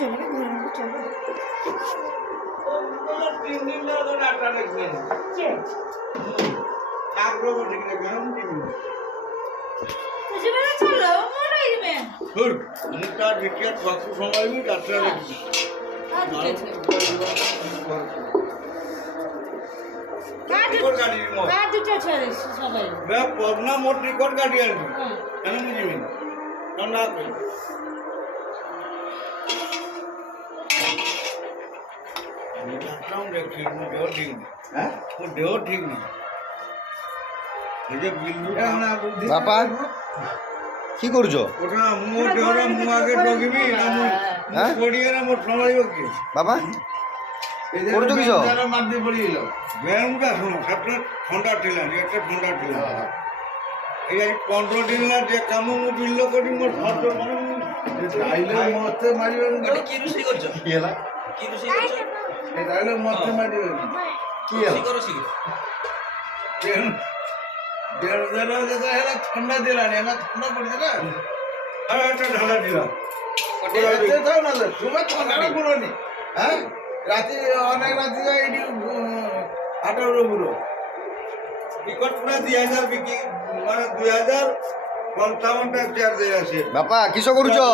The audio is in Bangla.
চলবে ঘুরে চলবে। 3 দিন ধরে ডাক্তার দেখবেন আগ্রহ ঠিক দেখবেন জীবনে চলো মরে যাবে। ধুর মুখটা দেখে কত সময় আমি ডাক্তার দেখি পবনা মোট রেকর্ড গাড়ি আনবি কেন বুঝিবি না কই দেহ ঠিক না বাপা কি করছো? ওটা মো দেহরা মু আগে ঠকিবি না মু পড়িয়ে না মোট সম্ভালিব কি বাবা করছো কিস? মাটি পড়িল ব্যায়ামটা শোনো একটা ঠান্ডা ঠেলানি একটা ঠান্ডা ঠেলা এই 15 দিন না যে কাম মু বিল্ল করি মোর খরচ মানে আইলে মতে মারিবেন কি রুষি করছো? কি হলা? কি রুষি করছো? এই আইলে মতে মারিবেন কি হলা? করছি দেড় যেটা হেলা ঠান্ডা দিলানি এলা ঠান্ডা পড়ছে না আর একটা ঠান্ডা দিলাম এতে তো না সুবা ঠান্ডা পুরোনি হ্যাঁ রাতে অনেক রাতে যায় এটি 18 পুরো টিকট পুরো 2000 বিকি মানে 2055 চেয়ার দিয়ে আছে বাপা কিস করছো?